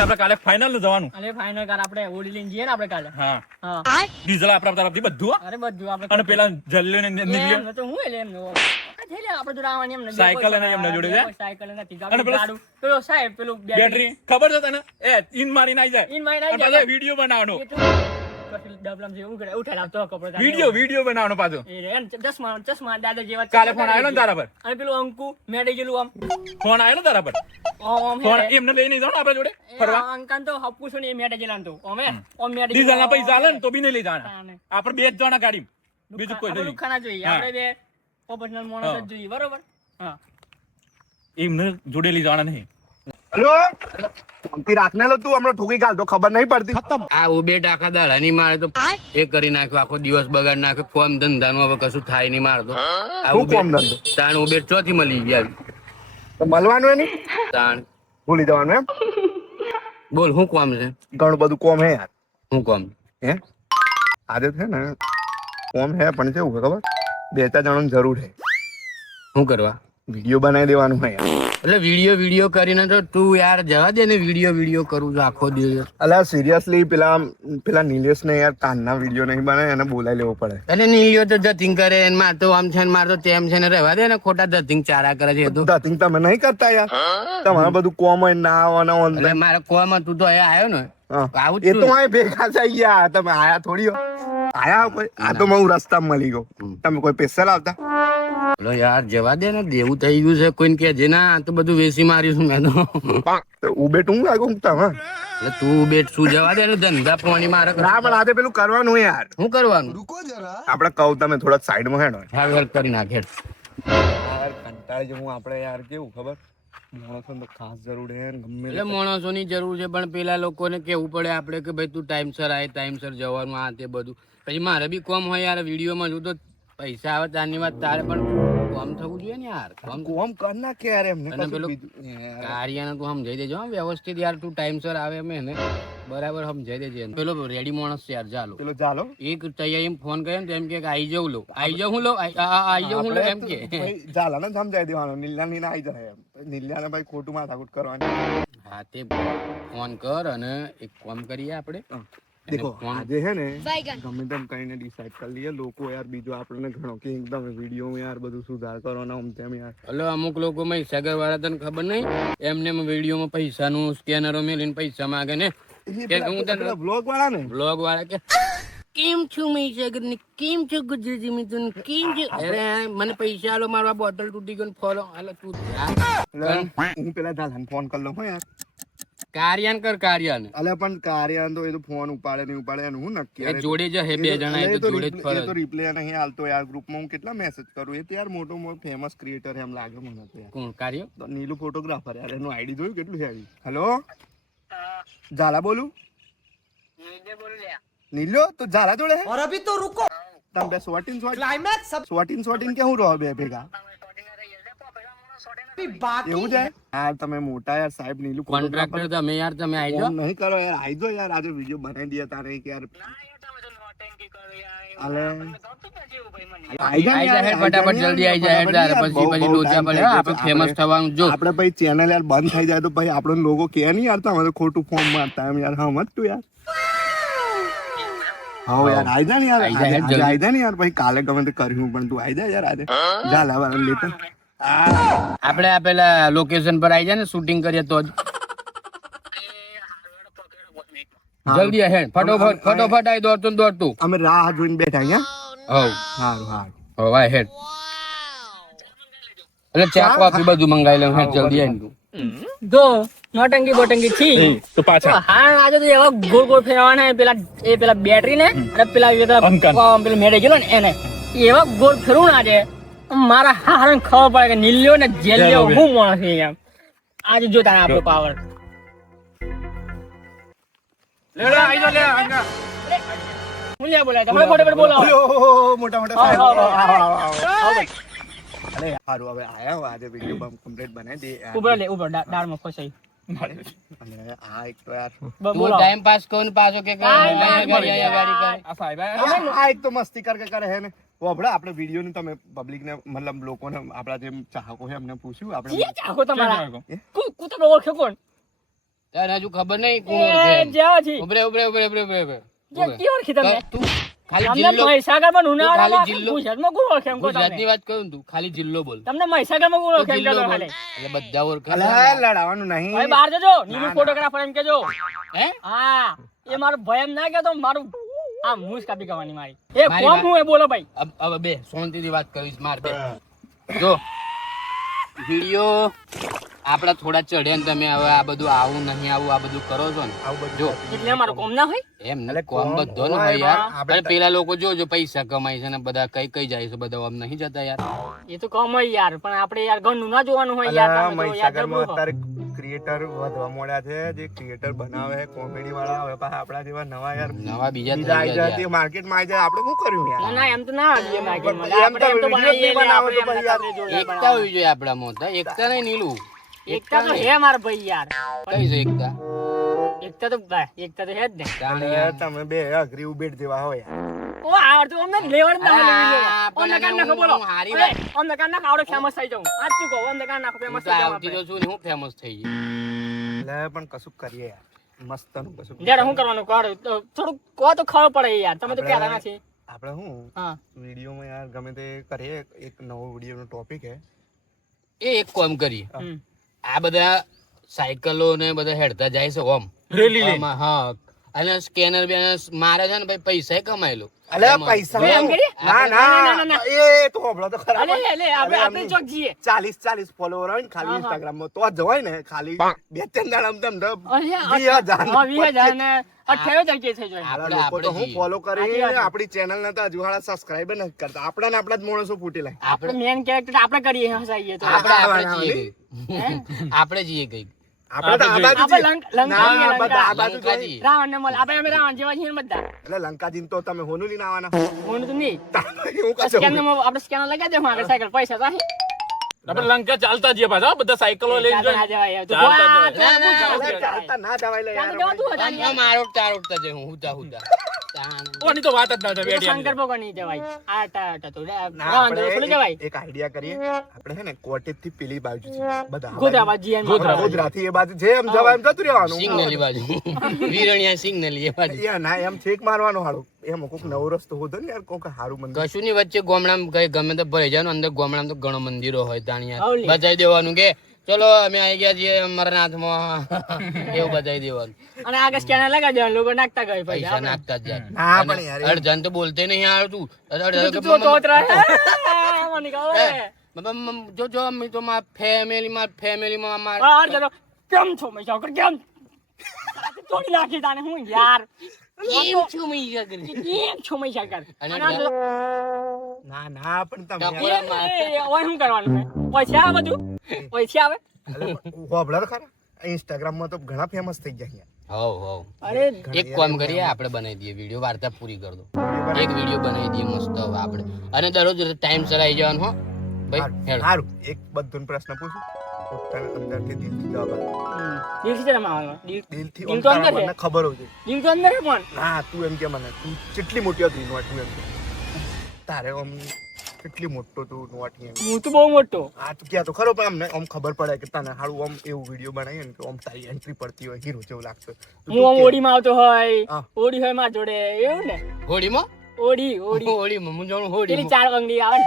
આપણે કાલે ફાઇનલ જવાનું. અને ફાઇનલ કાર આપણે ઓડી લઈને જઈએ ને આપણે કાલે. હા હા ડીઝલ આપણા તરફથી બધું. અરે બધું આપણે અને પેલા જલ્લ્યો ને નીલ્યો એમ તો હું એટલે એમ થેલે આપણે તો રાવાની એમ સાયકલ એને એમને જોડે છે. સાયકલ નથી અને પેલો- ગાડું પેલો સાહેબ પેલું બેટરી ખબર છે તને? એ ઇન મારીને આવી જાય. ઇન મારીને આવી અને જાય. પાછો વિડીયો બનાવવાનો. ડબલમ જે ઉઠે ઉઠે લાવતો કપડો વિડીયો બનાવવાનો પાછો. ચશ્મા દાદા જેવા કાલે ફોન આવ્યો ને તારા પર? અને પેલું અંકુ મેડે જેલું આમ ફોન આવ્યો ને તારા પર? ઓમ ફોન એમને લઈને જાવ ને આપણા જોડે ફરવા. અંકાન તો હપ્પુ છો ને એ મેડે જેલાન તો ઓમે ઓમ મેડે ડીઝલના પૈસા આલે ને તો બી નહીં લઈ જવાના. આપણે બે જ જવાના ગાડી, બીજું કોઈ નહીં. ખાના જોઈએ હા. આપણે બે પ્રોફેશનલ માણસ જ જોઈએ બરોબર. હા એમને જોડે લઈ જવાના નહીં. હેલો શાંતિ રાખને લો તું હમણાં ઠોકી ગાલ તો ખબર નહીં પડતી. આ ઉબે ટાકા દાડા નહીં મારે તો એ કરી નાખ્યો, આખો દિવસ બગાડ નાખ્યો. કોમ ધંધાનું હવે કશું થાય નહીં મારે તો. આ શું ઉબેર- કોમ ધંધો? તાણ ઉબેર ચોથી મળી ગયા. તો મળવાનું એની તાણ ભૂલી જવાનું એમ. બોલ શું કોમ છે? ઘણું બધું કોમ હે યાર. શું કોમ? હે આજે છે ને કોમ હે પણ કેવું ખબર, 2-4 જણાની જરૂર છે. શું કરવા? વિડીયો બનાવી દેવાનું હે યાર. એટલે વિડીયો કરીને તો તું યાર જવા દે ને. વિડીયો કરું છું આખો દિવસ. અલા સિરિયસલી પેલા નિલેશ ને યાર કાનના વિડીયો નહીં બનાવે, એને બોલાવી લેવો પડે. અને નીલિયો તો ધતિંગ કરે ને માર તો આમ છે ને માર તો તેમ છે ને રહેવા દે ને. ખોટા ધતિંગ ચારા કરે છે એ તો. ધતિંગ તમે નહીં કરતા યાર. તમારે બધું કોમ હોય ના આવવાના એટલે online. મારે કોમ તું તો અહીંયા આવ્યો ને. હા. આવું જ એ તો છું. અહીં ભેગા થઈ ગયા. તમે આયા થોડી હો. આયા કોઈ આ તો હું રસ્તામાં મળી ગયો. તમે કોઈ સ્પેશિયલ આવતા? બોલો યાર જવા દે ને. દેવું થઈ ગયું છે કોઈને કે જે ના. આ તો બધું વેસી માર્યું છું મેં તો. તો ઉબેટ હું લાગુ તમે. એટલે તું બેટ શું જવા દે ને. ધંધા પાણી મારે ના પણ આજે પેલું કરવાનું હે યાર. શું કરવાનું? આપણે કહું તમે થોડા સાઈડમાં હેડો. હાર્ડ વર્ક કરી નાખે. યાર કંટાળી જવું આપણે યાર. કેવું ખબર, માણસોને તો ખાસ જરૂર હે ને ગમે એટલે માણસોની જરૂર છે પણ પેલા લોકોને કેવું પડે આપણે કે ભાઈ તું ટાઈમસર આય, ટાઈમસર જવાનું, આ તે બધું. પછી મારે બી કોમ હોય યાર. વિડીયોમાં જો તો પૈસા આવે તારની વાત તારે પણ કોમ થવું જોઈએ ને યાર. કોમ કર નાખે યાર એમને. અને કશું પેલું બીજું યાર. કાર્યને તું સમજાઈ દેજો હો વ્યવસ્થિત યાર. તું ટાઈમસર આવે એમ એને બરાબર સમજાઈ દેજે. પેલો રેડી માણસ છે યાર. ચાલો પેલો ચાલો એક તૈયાર એમ ફોન કરે ને તો એમ કે આઈ જાઉં લો, આઈ જાઉં હું લો, આઈ જાઉં હું લો એમ કે. ઝાલાને સમજાવી દેવાનો. નીલા નીના આવી જાય એમ. નીલાને ભાઈ ખોટું માથાકૂટ કરવાની. હા તે ફોન કર અને એક કામ કરીએ આપણે. દેખો ફોન આજે હે ને ગમે તેમ કઈને ડિસાઈડ કરી લઈએ. લોકો યાર બીજો આપણને ઘણો કે એકદમ વિડીયો યાર બધું સુધાર કરવાનો આમ તેમ યાર. એટલે અમુક લોકો માં સગર વાળા તને ખબર નહીં એમને વિડીયોમાં પૈસાનું સ્કેનરો મેલીને પૈસા માંગે ને. કે હું તને બ્લોગ વાળા ને બ્લોગ વાળા કે કેમ છું મેં સગર ને કેમ છું ગુજરાતી મિત્ર કેમ છું. અરે મને પૈસા આલો, મારો બોટલ તૂટી ગયો ફોલો હાલો તું હું પેલા ઝાલાને ફોન કરી લઉં હો યાર. કાર્યાન કર કાર્યાન. અલે પણ કાર્ય તો એ તો ફોન ઉપાડે નહીં ઉપાડે એનું હું નક્કી. એ જોડે જ હે બે જણા એ તો જોડે જ ફરે. તો રિપ્લે નહીં હાલતો યાર. ગ્રુપમાં હું કેટલા મેસેજ કરું. એ તો યાર મોટો ફેમસ ક્રિએટર એમ લાગે મને તો યાર. કોણ કાર્ય? તો નીલુ ફોટોગ્રાફર યાર. એનું આઈડી જોયું કેટલું હેવી. હેલો ઝાલા બોલું? નીલો તો ઝાલા જોડે હે? और अभी तो रुको તમે બે શોર્ટિન क्लाइमैक्स सब શોર્ટિન કે હું રહો બે ભેગા भी बाकी એવું છે યાર. તમે મોટા યાર સાહેબ નીલુ કોન્ટ્રાક્ટર તમે યાર તમે આવી જાઓ. ફોન નહીં કરો યાર. આઈ જો યાર. આજે વિડીયો બનાવી દે તારે એક યાર. અલે આઈ જા આઈ જા હેડ ફટાફટ જલ્દી આઈ જા હેડ તારે પછી લોચા પડે. આપણે ફેમસ થવાનું જો. આપણે પછી ચેનલ યાર બંધ થઈ જાય તો પછી આપણને લોકો કે નહીં યાર તમે તો ખોટું ફોર્મ મારતા એમ યાર. હમત તું યાર. હા યાર આઈ જા ને યાર. આઈ જા હેડ આજે આઈ જા ને યાર. પછી કાલે ગમે તે કર્યું પણ તું આઈ જા યાર આજે. જા લાવા લેતા. આપણે આ પેલા લોકેશન પર આવી જાય ને શૂટિંગ કરીએ તો જ. જલ્દી હેડ ફટોફટ આવી દોડતું. અમે રાહ જોઈને બેઠા અહીંયા. હવ સારું સારું. હવા હેડ. એટલે ચા કોફી બધું મંગાવી લઉં હેડ જલ્દી આવીને તું. જો નોટંકી બોટંકી થી તો પાછા હા આજે તો એવા ગોળ ગોળ ફેરવાના પેલા બેટરી ને અને પેલા પેલા મેળે ગયેલો ને એને એવા ગોળ ફેરવું ને આજે મારા હારણ ખબર પડે કે નીલ્યો ને જેલ્યો હું માણસ છે એમ. આજે જો તારે આપણો પાવર હું લ્યા બોલાય તમે ફટાફટ બોલાવો. મોટા મોટા આવો, સાહેબ. આવો, આવો, આવો, આવો. આવો ભાઈ. અરે સારું હવે આયા હો. આજે વિડીયો કમ્પ્લીટ બનાવી દે. ઉભો લે ઉભો દાળમાં ફસાઈ અને આ એક તો યાર બોલાવો. ટાઈમ પાસ કોણ પાછો કે કાંઈ ના, ગાડી કરે. આ સાહેબ આ એક તો મસ્તી કરે હે ને. આપણે આપણે વિડીયો ને તમે પબ્લિક ને મતલબ લોકોને આપણા જે ચાહકો છે એમને પૂછ્યું આપણે ચાહો તમારા ક્યાં કુતરો ઓળખે કોણ તારે હજુ ખબર નહીં કોણ એ ઓળખે એમ. જાઓ છી. ઉભરે. જે કી ઓળખી તમને? તું ખાલી તમને જિલ્લો મહીસાગરમાં ઉનાળામાં ખાલી જિલ્લો- ગુજરાતમાં કોણ ઓળખે એમ કહો ગુજરાતની તમને? વાત કરું ને તું ખાલી જિલ્લો બોલ તમને મહીસાગરમાં કોણ ઓળખે એમ જિલ્લો કહો બોલ ખાલી. એટલે બધા ઓળખે અલા લડાવાનું નહીં ભાઈ બહાર જજો નીલું ફોટોગ્રાફર એમ કેજો. હે હા એ મારું ભય એમ ના કહેતો મારું આ મૂછ કાપી કરવાની મારી. એ મારી કોમ વાત- હું એ બોલો ભાઈ. હવે બે શાંતિથી વાત કરીશ માર બે જો વિડિયો આપડા થોડા ચડ્યા ને તમે હવે આ બધું આવું નહીં આવું આ બધું કરો છો ને આવું બધું જો એટલે મારું કોમ ના હોય. એમ એટલે નહીં કોમ કોમ બધો ને હોય હોય યાર આપણે અને પેલા લોકો જોજો પૈસા કમાય છે ને બધા કઈ જાય છે બધા આમ નહીં જતા યાર એ તો કોમ હોય યાર પણ આપણે યાર ઘરનું ના જોવાનું હોય યાર. અલા તમે તો યાર મહીસાગરમાં જબરું અત્યારે ક્રિએટર વધવા મળ્યા છે જે ક્રિએટર બનાવે છે કોમેડી વાળા હવે પાછા આપણા જેવા નવા યાર નવા બીજા બીજા થઈ આવી ગયા જાય યાર. તે માર્કેટમાં આવી જાય આપણે શું કર્યું ના યાર ના એમ તો ના આવીએ માર્કેટમાં. એમ આપણે તો એમ તો video જ નહીં બનાવીએ બનાવો તો આપણે પછી યાર. એમના સાથે જોડે એકતા બનાવો. હોવી જોઈએ આપડામાં તો એકતા નહીં નીલું એકતા તો હે મારા ભાઈ યાર. કઈ છે એકતા એકતા તો એકતા તો હે જ ને. જાણે અને યાર. તમે બે અઘરી ઉબેટ જેવા હોય યાર. ઓ આવડતું અમને લેવડ ના હોય આ લેવી આપણને અમને કાન નાખો હું બોલો. હારી ઓય, અમને કાન નાખો આવડે ફેમસ થઈ જાઉં. સાચું કહો અમને કાન નાખો હું ફેમસ તો થઈ જાઉં આવતી આપણે. તો છું ને હું ફેમસ થઈ ગઈ એટલે પણ કશું કરીએ યાર મસ્તનું કશું જ્યારે શું કરવાનું કરો તો થોડુંક કહો તો ખબર પડે યાર. તમે તો કહેતા નથી. આપણે શું હા વિડીયોમાં યાર ગમે તે કરીએ એક નવો વિડીયોનો ટોપિક હે એ એક કામ કરીએ હમ. આ બધા સાયકલો ને બધા હેડતા જાય છે ઓમ રેલી લઈને. આમાં, હા અને સ્કેનર બેનર મારે છે ને ભાઈ પૈસા કમાઈ લો અલે પૈસા બે એમ કરીએ? ના ના, ના એ તો હોભળો તો ખરા અલે લે આપણે ચોક જઈએ. 40 ફોલોવર હોય ને ખાલી ઇન્સ્ટાગ્રામ માં તો જ હોય ને ખાલી બે ત્રણ દાડા તમ તો અહીંયા 20,000 હા, 20,000 ને 28 તારીખે થઈ જાય. આપણા આપણે- લોકો તો હું આપણે ફોલો સાચી કરી વાત છે. આપણી ચેનલ ને તો હજુ હાડા સબસ્ક્રાઇબ નથી કરતા આપણા ને આપણા જ માણસો ફૂટી લાય આપણે મેન કેરેક્ટર આપણે કરીએ હસાઈએ તો. આપણે જઈએ કઈ આપણે જઈએ કઈ આપણે તો આ બાજુ આપણે જઈએ. લંકા જઈએ, ના, બધા આ લંકા. બાજુ લંકા જઈએ. જઈએ. રાવણ ને મળે આપણે અમે રાવણ જેવા છીએ ને બધા. એટલે લંકાજી તો તમે હોનું લઈને આવવાના હું તો નહીં હું કશું આપણે સ્કેનર લગાવી દેવું આગળ સાયકલ પૈસા તો આહી. આપણે લંકા ચાલતા જઈએ પાછા બધા સાયકલો લઈને ચાલતા ના જઈએ. જવાય. તો ચાલતા આ જવાય. તો ના, ના, બહુ ના, ચાલતું ચાલતા ના જવાય લે ચાલતું યાર જવાતું હોય. આ મારો તાર ઉઠતા જાય હું હુતા તાણ. ઓની તો વાત જ ના થાય એ તો બેડિયાની. શંકર ભગવાન નહીં જવાય. આટા તો ના, રાવણ જેવું થોડું જવાય. આપણે એક આઈડિયા કરીએ આપણે હે ને કોટેજ થી પેલી બાજુ છે બધા ગોધરાબાદ જઈએ એમ. ગોધરાથી એ બાજુ જે એમ જવાય એમ જતું રહેવાનું સિગ્નલી બાજુ વીરણિયા સિગ્નલી એ બાજુ યાર ના એમ છેક મારવાનું હારું એમ કોક નવો રસ્તો હોતો ને યાર કોક હારું મંદિર કશું ની વચ્ચે ગામડામાં કઈ ગમે તો ભરાઈ જવાનું અંદર ગામડામાં તો ઘણો મંદિરો હોય તાણ યાર હાવલી. બતાવી દેવાનું કે ચલો અમે આવી ગયા છીએ અમરનાથમાં એવું બતાવી દેવાનું અને આગળ સ્કેનર લગાવી દેવાનું લોકો નાખતા ગਏ પૈસા પૈસા નાખતા જ જાય ના પણ યાર અડધન તો બોલતે નહીં આવડતું તો તોતરા મને કહો જો જો અમે તો મારા ફેમિલીમાં માર બાર જતો કેમ છો મેં શંકર કેમ તોડી નાખી તાને હું યાર કેમ છું મૈયા કરી કેમ છો મેં શંકર અને અને આ જો- ના ના પણ તમે ટપોરા એ ઓય શું કરવાનું છે પૈસા આવે બધું પૈસા આવે હોબળર ખરા ઇન્સ્ટાગ્રામ માં તો ઘણા ફેમસ થઈ ગયા હવ હવ અરે એક કામ કરીએ આપણે બનાવી દઈએ વિડીયો વાર્તા પૂરી કરી દો એક વિડીયો બનાવી દઈએ મસ્ત હવે આપણે અને દરરોજ ટાઈમ સર આવી જવાનું હો ભાઈ હેડો સારું એક બધું પ્રશ્ન પૂછું પોતાના અંદરથી દિલથી જવાબ આપ. દિલથી જરા મારવાનો દિલથી દિલ આમ તો તારા અંદર છે. મનને ખબર હોવી જોઈએ. દિલ તો અંદર છે પણ ના તું એમ કે મને તું કેટલી મોટી હતી નોટ એમ કે. તારે આમ કેટલી મોટો તું નોટ એમ હું તો બહુ મોટો આ તું ક્યાં તો ખરો પણ અમને આમ ખબર પડે કે તને હારું આમ એવું વિડીયો બનાવીએ ને કે આમ તારી એન્ટ્રી પડતી હોય હીરો જેવું લાગતું હોય. તો હું તું આમ કે. ઓડીમાં આવતો હોય હા. ઓડી હોય મારા જોડે એવું ને હોળીમાં ઓડી ઓડી હોળીમાં હું જાણું પેલી હોળીમાં ચાર બંગડી આવે ને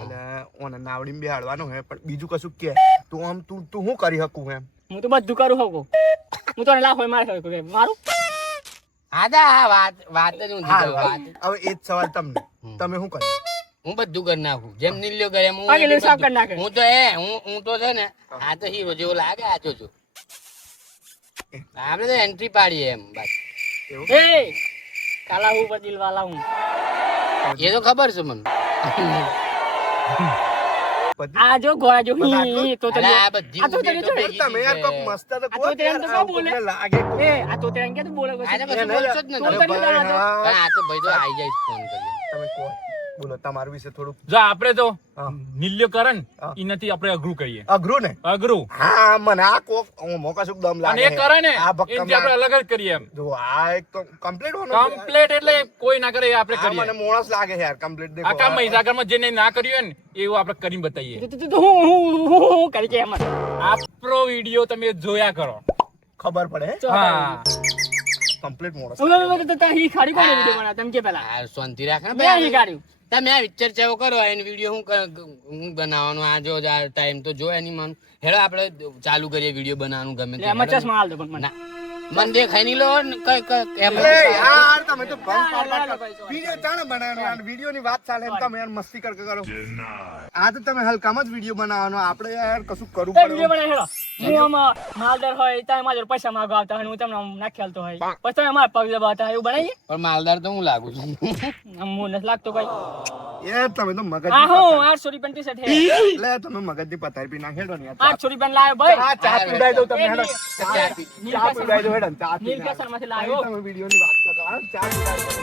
અને ઓને નાવડીમાં બેહાડવાનું હે પણ બીજું કશું કે તું આમ તું શું કરી શકું એમ હું તો બધું કરું હકું હું તો લાખ હોય મારે હોય મારું હા દા હા વાત જ ઊંધી હા કરું, વાત હવે એ જ સવાલ તમને તમે શું કર્યું હું બધું કરી નાખું જેમ નીલ્યો કરે એમ હું આગળ બધું- સાફ કરી નાખે. હું તો હું તો છે ને આ તો હીરો જેવો લાગે આ જો આપણે તો એન્ટ્રી પાડીએ એમ બસ એ કાલા હું બદલ વાલા હું એ તો ખબર છે મને બધી આ જો ગોળા જો બધા હી તો અલા, આ બધી આ તો ઊંધી તને તો જો ભેગી તમે યાર છે. કોક મસ્ત તો આ કહો તો તેમ યાર, તો આવું બોલે. કોકને લાગે કોક. એ આ તો તેમ કે તું બોલે આ તો પછી કશું બોલતો જ નથી. તો તને ભાઈ, જાણો. હા. પણ આ તો ભાઈ તો આઈ જાય ફોન કરી તમે કહો બોલો તમારા વિશે થોડુંક જો આપણે તો હા. નિલ્ય કરે ને હા. એનાથી આપણે અઘરું કરીએ અઘરું ને અઘરું હા મને આ કોક હું મોકા સુક દમ અને લાગે એ કરે ને આ ભક્કમ એનાથી આપણે અલગ જ કરીએ એમ જો આ એક તો કમ્પ્લીટ હોનો કમ્પ્લેટ એટલે કોઈ ના કરે એ આપણે આ કરીએ મને મોણસ લાગે છે યાર કમ્પ્લીટ દેખો આખા મહીસાગરમાં જેને ના કર્યું હોય ને એવું આપણે કરીને બતાવીએ તો હું કરી કે એમ જ. આપણો વિડીયો તમે જોયા કરો ખબર પડે હા કમ્પ્લીટ મોડસ ઓલો તો તા હી ખાડી કોને વિડિયો બનાવ તમે કે પેલા આ શાંતિ રાખ ને મેં ભાઈ હી કાઢ્યું તમે આ વિચાર ચાવો કરો એનો વિડીયો હું બનાવવાનો આ જો આ ટાઈમ તો જો એની મન હેડો આપણે ચાલુ કરીએ વિડીયો બનાવવાનું ગમે તે એમાં ચશ્મા હાલ દો પણ મને ના મન દેખાય નહીં લો એમ અરે યાર તમે તો ભંગ પાડવા વિડિયો ચાલે બનાવવાનો યાર વિડિયો ની વાત ચાલે એમ તમે યાર મસ્તી કર કરો આ તો તમે હલકામાં જ વિડિયો બનાવવાનો આપણે યાર કશું કરવું તે પડે વિડિયો બનાવી હેડો હું આમાં માલદાર હોય તમે મારા જોડે પૈસા માંગવા આવતા હોય હું તમને આમ નાખી આલતો હોય પછી તમે મારા પગ દબાવતા હોય એવું બનાવીએ પણ માલદાર તો હું લાગુ છું હું નથી લાગતો કઈ યાર તમે તો મગજ આ હું 800 રૂપિયા ટી શર્ટ હે એટલે તમે મગજ ની પથારી પી નાખેડો ને યાર 800 રૂપિયા લાવ્યો ભાઈ આ ચા પીવડાવી દઉં તમને હેડો ચા ચા પીવડાવી દઉં હેડો ચા નીલ કેસર માંથી લાવ્યો તમે વિડિયો ની વાત કરો ચા પીવડાવી દઉં